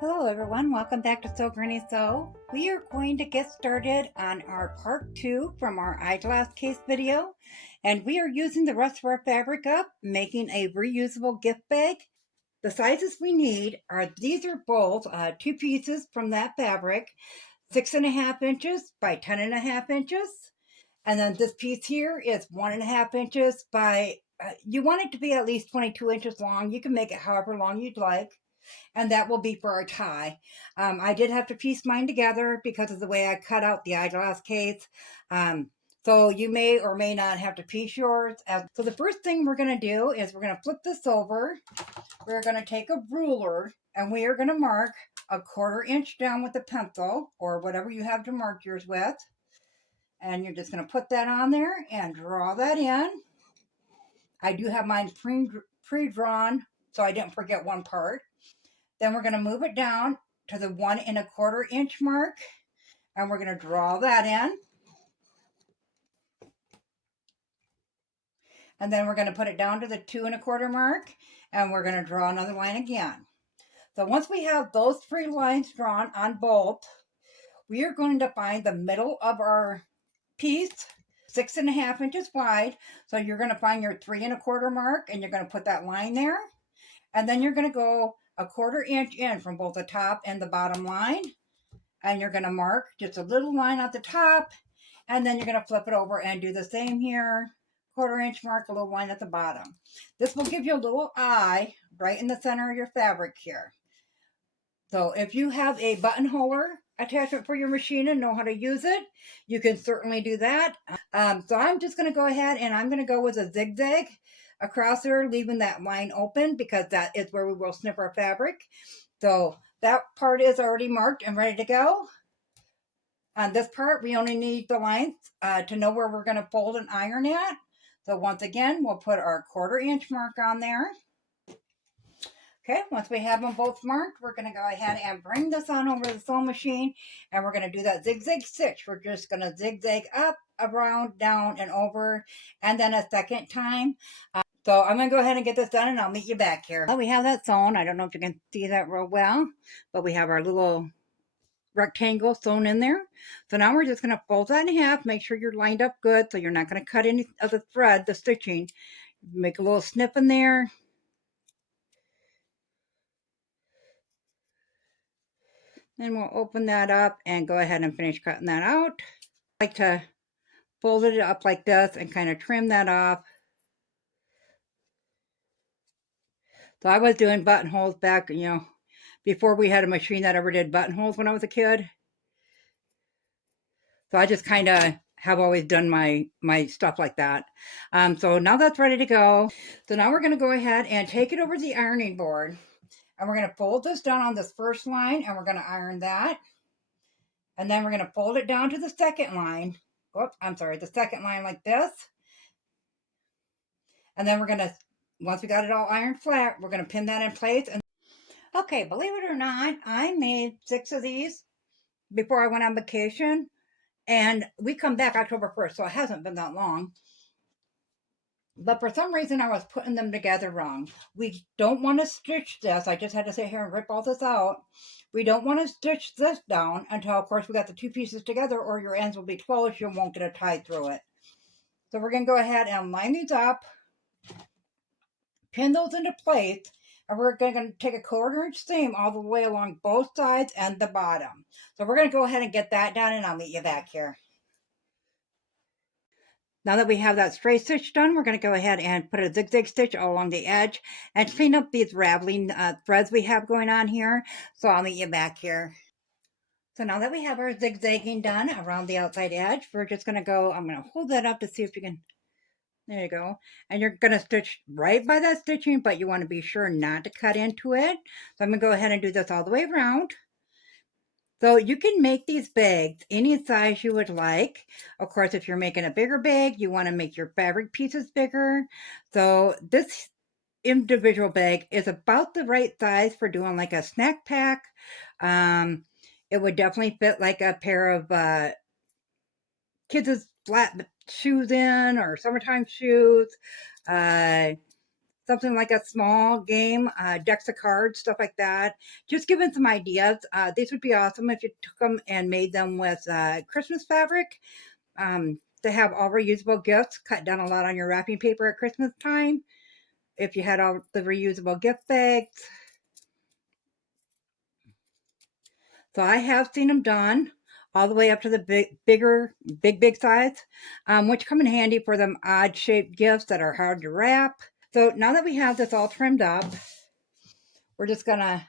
Hello everyone, welcome back to Sew Granny Sew. We are going to get started on our part 2 from our eyeglass case video, and we are using the rest of our fabric up, making a reusable gift bag. The sizes we need are, these are both 2 pieces from that fabric, 6.5 inches by 10.5 inches. And then this piece here is 1.5 inches by, you want it to be at least 22 inches long. You can make it however long you'd like. And that will be for our tie. I did have to piece mine together because of the way I cut out the eyeglass case. So you may or may not have to piece yours. So the first thing we're going to do is we're going to flip this over. We're going to take a ruler and we are going to mark 1/4 inch down with a pencil or whatever you have to mark yours with. And you're just going to put that on there and draw that in. I do have mine pre-drawn, so I didn't forget one part. Then we're going to move it down to the 1 1/4 inch mark, and we're going to draw that in. And then we're going to put it down to the 2 1/4 mark, and we're going to draw another line again. So once we have those 3 lines drawn on both, we are going to find the middle of our piece, 6.5 inches wide. So you're going to find your 3 1/4 mark, and you're going to put that line there. And then you're going to go 1/4 inch in from both the top and the bottom line. And you're going to mark just a little line at the top. And then you're going to flip it over and do the same here. 1/4 inch mark, a little line at the bottom. This will give you a little eye right in the center of your fabric here. So if you have a buttonholer attachment for your machine and know how to use it, you can certainly do that. So I'm just going to go ahead and I'm going to go with a zigzag across there, leaving that line open because that is where we will snip our fabric. So that part is already marked and ready to go. On this part, we only need the lines to know where we're going to fold and iron at. So once again, we'll put our 1/4 inch mark on there. Okay, once we have them both marked, we're going to go ahead and bring this on over the sewing machine, and we're going to do that zigzag stitch. We're just going to zigzag up, around, down, and over, and then a second time. So I'm going to go ahead and get this done, and I'll meet you back here. Well, we have that sewn. I don't know if you can see that real well, but we have our little rectangle sewn in there. So now we're just going to fold that in half. Make sure you're lined up good so you're not going to cut any of the thread, the stitching. Make a little snip in there. Then we'll open that up and go ahead and finish cutting that out. I like to fold it up like this and kind of trim that off. So I was doing buttonholes back, before we had a machine that ever did buttonholes when I was a kid. So I just kind of have always done my stuff like that. So now that's ready to go. So now we're going to go ahead and take it over the ironing board. And we're going to fold this down on this first line, and we're going to iron that. And then we're going to fold it down to the second line. Oops, I'm sorry, the second line like this. And then we're going to, once we got it all ironed flat, we're going to pin that in place. And okay, believe it or not, I made 6 of these before I went on vacation. And we come back October 1st, so it hasn't been that long. But for some reason, I was putting them together wrong. We don't want to stitch this. I just had to sit here and rip all this out. We don't want to stitch this down until, of course, we got the 2 pieces together, or your ends will be closed. You won't get a tie through it. So we're going to go ahead and line these up, pin those into place, and we're going to take a 1/4 inch seam all the way along both sides and the bottom. So we're going to go ahead and get that done, and I'll meet you back here. Now that we have that straight stitch done, we're going to go ahead and put a zigzag stitch all along the edge and clean up these raveling threads we have going on here. So I'll meet you back here. So now that we have our zigzagging done around the outside edge, we're just going to go, I'm going to hold that up to see if you can, there you go. And you're going to stitch right by that stitching, but you want to be sure not to cut into it. So I'm going to go ahead and do this all the way around. So you can make these bags any size you would like. Of course, if you're making a bigger bag, you want to make your fabric pieces bigger. So this individual bag is about the right size for doing like a snack pack. It would definitely fit like a pair of kids' flat shoes in or summertime shoes. something like a small game, decks of cards, stuff like that. Just giving some ideas. These would be awesome if you took them and made them with Christmas fabric. They have all reusable gifts, cut down a lot on your wrapping paper at Christmas time. If you had all the reusable gift bags. So I have seen them done all the way up to the big size, which come in handy for them odd shaped gifts that are hard to wrap. So now that we have this all trimmed up, we're just gonna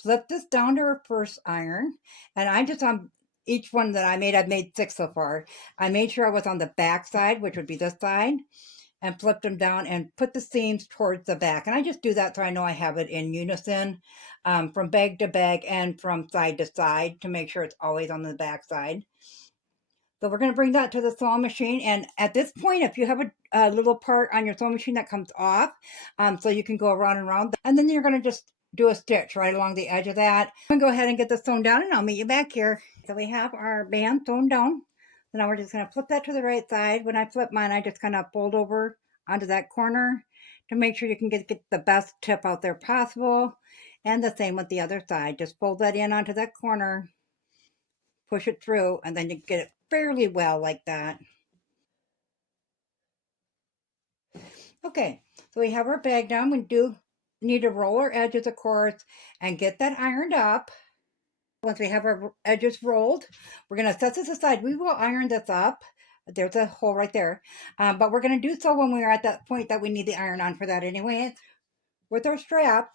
flip this down to our first iron. And I'm just on each one that I've made 6 so far. I made sure I was on the back side, which would be this side, and flipped them down and put the seams towards the back. And I just do that so I know I have it in unison, from bag to bag and from side to side, to make sure it's always on the back side. So we're going to bring that to the sewing machine. And at this point, if you have a little part on your sewing machine that comes off, so you can go around and around, and then you're going to just do a stitch right along the edge of that. I'm going to go ahead and get this sewn down, and I'll meet you back here. So we have our band sewn down. So now we're just going to flip that to the right side. When I flip mine, I just kind of fold over onto that corner to make sure you can get the best tip out there possible. And the same with the other side. Just fold that in onto that corner, push it through, and then you get it fairly well like that. Okay, so we have our bag down. We do need to roll our edges, of course, and get that ironed up. Once we have our edges rolled, we're going to set this aside. We will iron this up. There's a hole right there. But we're going to do so when we are at that point that we need the iron on for that anyway. With our strap,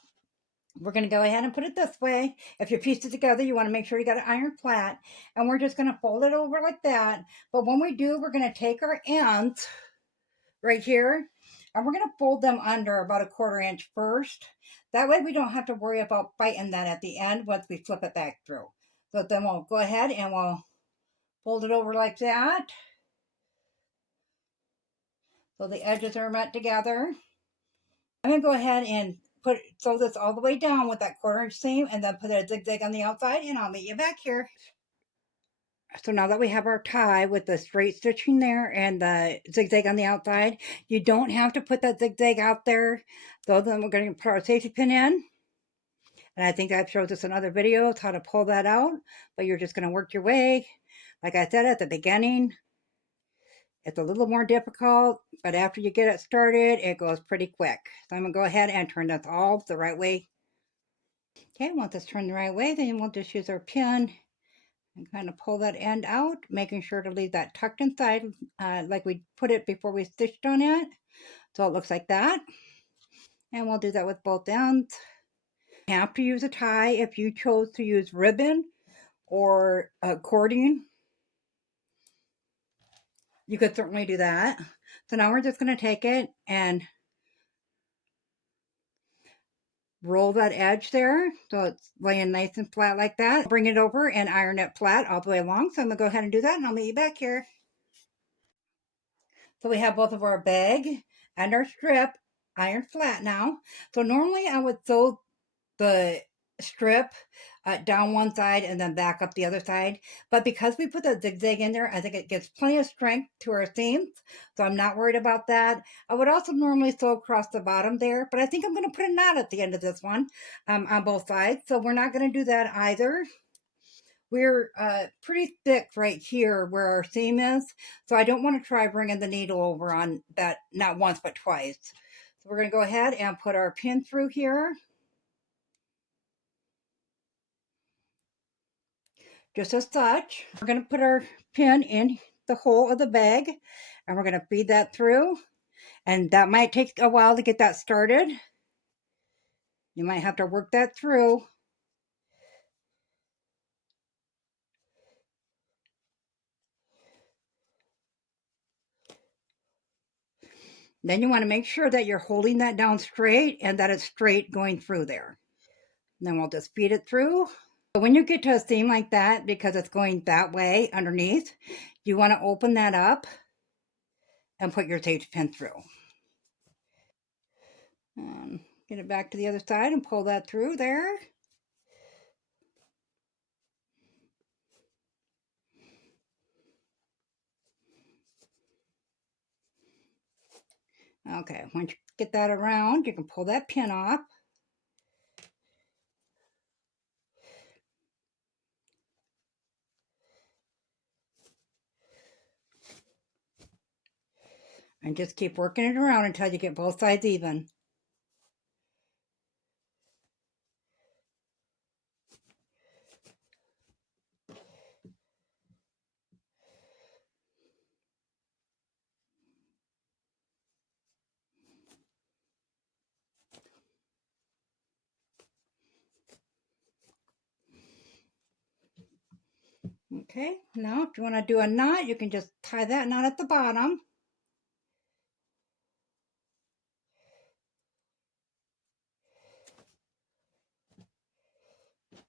we're going to go ahead and put it this way. If you piece it together, you want to make sure you got it ironed flat. And we're just going to fold it over like that. But when we do, we're going to take our ends right here, and we're going to fold them under about a 1/4 inch first. That way we don't have to worry about biting that at the end once we flip it back through. So then we'll go ahead and we'll fold it over like that. So the edges are met together. I'm going to go ahead and sew this all the way down with that 1/4 inch seam, and then put a zigzag on the outside, and I'll meet you back here. So now that we have our tie with the straight stitching there and the zigzag on the outside, you don't have to put that zigzag out there. So then we're going to put our safety pin in. And I think I've showed this in other videos how to pull that out, but you're just going to work your way. Like I said at the beginning, it's a little more difficult, but after you get it started, it goes pretty quick. So I'm going to go ahead and turn this all the right way. Okay, once it's turned the right way, then we'll just use our pin and kind of pull that end out, making sure to leave that tucked inside like we put it before we stitched on it. So it looks like that. And we'll do that with both ends. You have to use a tie if you chose to use ribbon or cording. You could certainly do that. So now we're just going to take it and roll that edge there so it's laying nice and flat like that. Bring it over and iron it flat all the way along. So I'm going to go ahead and do that, and I'll meet you back here. So we have both of our bag and our strip ironed flat now. So normally I would sew the strip down one side and then back up the other side. But because we put the zigzag in there, I think it gives plenty of strength to our seams. So I'm not worried about that. I would also normally sew across the bottom there, but I think I'm going to put a knot at the end of this one on both sides. So we're not going to do that either. We're pretty thick right here where our seam is, so I don't want to try bringing the needle over on that, not once but twice. So we're going to go ahead and put our pin through here, just as such. We're going to put our pin in the hole of the bag, and we're going to feed that through, and that might take a while to get that started. You might have to work that through. Then you want to make sure that you're holding that down straight and that it's straight going through there. And then we'll just feed it through. So when you get to a seam like that, because it's going that way underneath, you want to open that up and put your safety pin through. Get it back to the other side and pull that through there. Okay, once you get that around, you can pull that pin off. And just keep working it around until you get both sides even. Okay, now if you want to do a knot, you can just tie that knot at the bottom.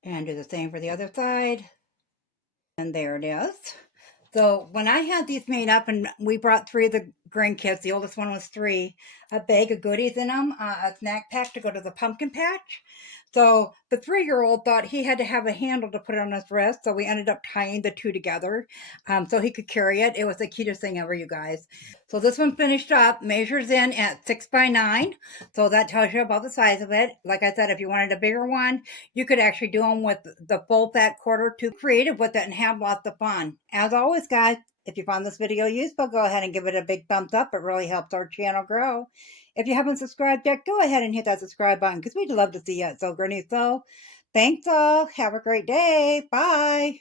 And do the same for the other side. And there it is. So when I had these made up, and we brought 3 of the grandkids, the oldest one was 3, a bag of goodies in them, a snack pack to go to the pumpkin patch. So the 3-year-old thought he had to have a handle to put it on his wrist, so we ended up tying the 2 together so he could carry it. It was the cutest thing ever, you guys. So this one finished up, measures in at 6 by 9. So that tells you about the size of it. Like I said, if you wanted a bigger one, you could actually do them with the full fat quarter to creative with it and have lots of fun. As always, guys, if you found this video useful, go ahead and give it a big thumbs up. It really helps our channel grow. If you haven't subscribed yet, go ahead and hit that subscribe button because we'd love to see you. So, Granny, so thanks all. Have a great day. Bye.